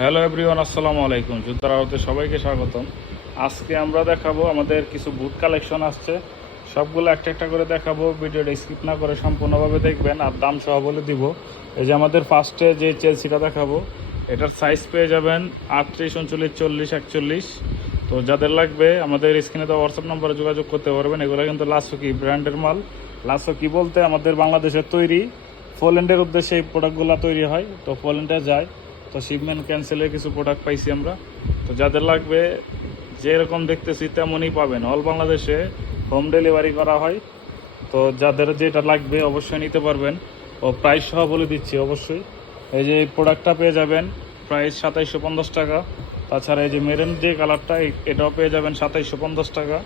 Hello everyone, আসসালামু আলাইকুম। জুতার আড়তে সবাইকে স্বাগতম। আজকে আমরা দেখাবো আমাদের কিছু বুট কালেকশন আসছে, সবগুলো একটা একটা করে দেখাবো। ভিডিওটা স্কিপ না করে সম্পূর্ণভাবে দেখবেন আর দাম সহ বলে দিব। এই যে আমাদের ফার্স্টে যে চেলসিটা দেখাবো, এটার সাইজ পেয়ে যাবেন 38, 39, 40, 41। তো যাদের লাগবে আমাদের স্ক্রিনে দেওয়া হোয়াটসঅ্যাপ নম্বরে যোগাযোগ করতে পারবেন। এগুলো কিন্তু লাসোকি ব্র্যান্ডের মাল। লাসোকি বলতে আমাদের বাংলাদেশের তৈরি, পোল্যান্ডের উদ্দেশ্যে এই প্রোডাক্টগুলো তৈরি হয়, তো পোল্যান্ডে যায়। তো শিপমেন্ট ক্যান্সেলের কিছু প্রোডাক্ট পাইছি আমরা। তো যাদের লাগবে যেরকম দেখতেছি তেমনই পাবেন। অল বাংলাদেশে হোম ডেলিভারি করা হয়। তো যাদের যেটা লাগবে অবশ্যই নিতে পারবেন। ও প্রাইস সহ বলে দিচ্ছি অবশ্যই। এই যে এই প্রোডাক্টটা পেয়ে যাবেন প্রাইস 2750 টাকা। তাছাড়া এই যে মেরুন যে কালারটা, এটাও পেয়ে যাবেন 2750 টাকা।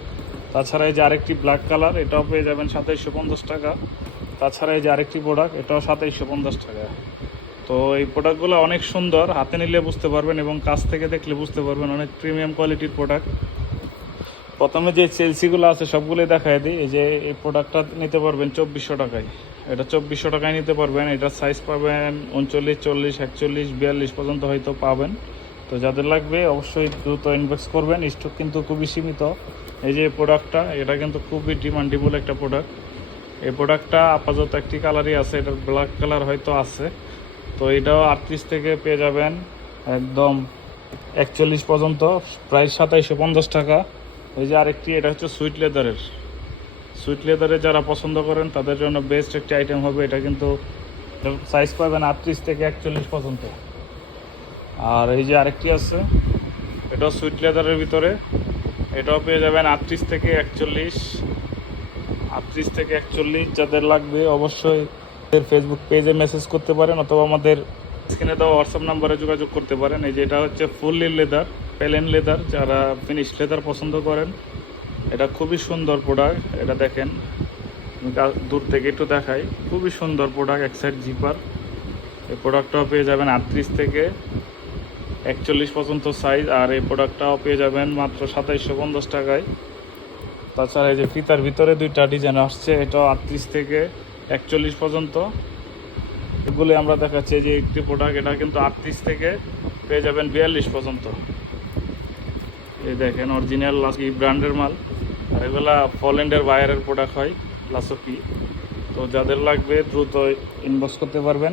তাছাড়া এই যে আরেকটি ব্ল্যাক কালার, এটাও পেয়ে যাবেন 2750 টাকা। তাছাড়া এই যে আরেকটি প্রোডাক্ট, এটাও 2750 টাকা। তো এই প্রোডাক্টগুলো অনেক সুন্দর, হাতে নিলে বুঝতে পারবেন এবং কাছ থেকে দেখলে বুঝতে পারবেন, অনেক প্রিমিয়াম কোয়ালিটির প্রোডাক্ট। প্রথমে যে চেলসিগুলো আছে সবগুলোই দেখায় দিই। এই যে এই প্রোডাক্টটা নিতে পারবেন 2400 টাকায়। এটা 2400 টাকায় নিতে পারবেন। এটার সাইজ পাবেন 39, 40, 41, 42 পর্যন্ত হয়তো পাবেন। তো যাদের লাগবে অবশ্যই দ্রুত ইনবক্স করবেন, স্টক কিন্তু খুবই সীমিত। এই যে প্রোডাক্টটা, এটা কিন্তু খুবই ডিমান্ডেবল একটা প্রোডাক্ট। এই প্রোডাক্টটা আপাতত একটি কালারই আছে, এটার ব্ল্যাক কালার হয়তো আছে। তো এটাও 38 থেকে পেয়ে যাবেন একদম 41 পর্যন্ত, প্রাইস 2750 টাকা। এই যে আরেকটি, এটা হচ্ছে সুইট লেদারের। সুইট লেদারে যারা পছন্দ করেন তাদের জন্য বেস্ট একটি আইটেম হবে। এটা কিন্তু সাইজ পাবেন 38 থেকে 41 পর্যন্ত। আর এই যে আরেকটি আছে, এটাও সুইট লেদারের ভিতরে, এটাও পেয়ে যাবেন 38 থেকে 41। 38 থেকে 41 যাদের লাগবে অবশ্যই ফেসবুক পেজে মেসেজ করতে পারেন অথবা আমাদের স্ক্রিনে দেওয়া হোয়াটসঅ্যাপ নাম্বারে যোগাযোগ করতে পারেন। এই যে এটা হচ্ছে ফুললি লেদার, প্লেন লেদার। যারা ফিনিশ লেদার পছন্দ করেন, এটা খুবই সুন্দর প্রোডাক্ট। এটা দেখেন, আমি দূর থেকে একটু দেখাই, খুবই সুন্দর প্রোডাক্ট। এক সাইড জিপার। এই প্রোডাক্টটাও পেয়ে যাবেন 38 থেকে 41 পর্যন্ত সাইজ। আর এই প্রোডাক্টটাও পেয়ে যাবেন মাত্র 2750 টাকায়। তাছাড়া এই যে ফিতার ভিতরে দুইটা ডিজাইন আসছে, এটাও 38 থেকে 41 পর্যন্ত। এগুলি আমরা দেখাচ্ছি। যে একটি প্রোডাক্ট, এটা কিন্তু 38 থেকে পেয়ে যাবেন 42 পর্যন্ত। এই দেখেন, অরিজিনাল লাসোকি ব্র্যান্ডের মাল। আর এগুলা পোল্যান্ডের বাইরের প্রোডাক্ট হয়, লাসোকি। তো যাদের লাগবে দ্রুত ইনবক্স করতে পারবেন।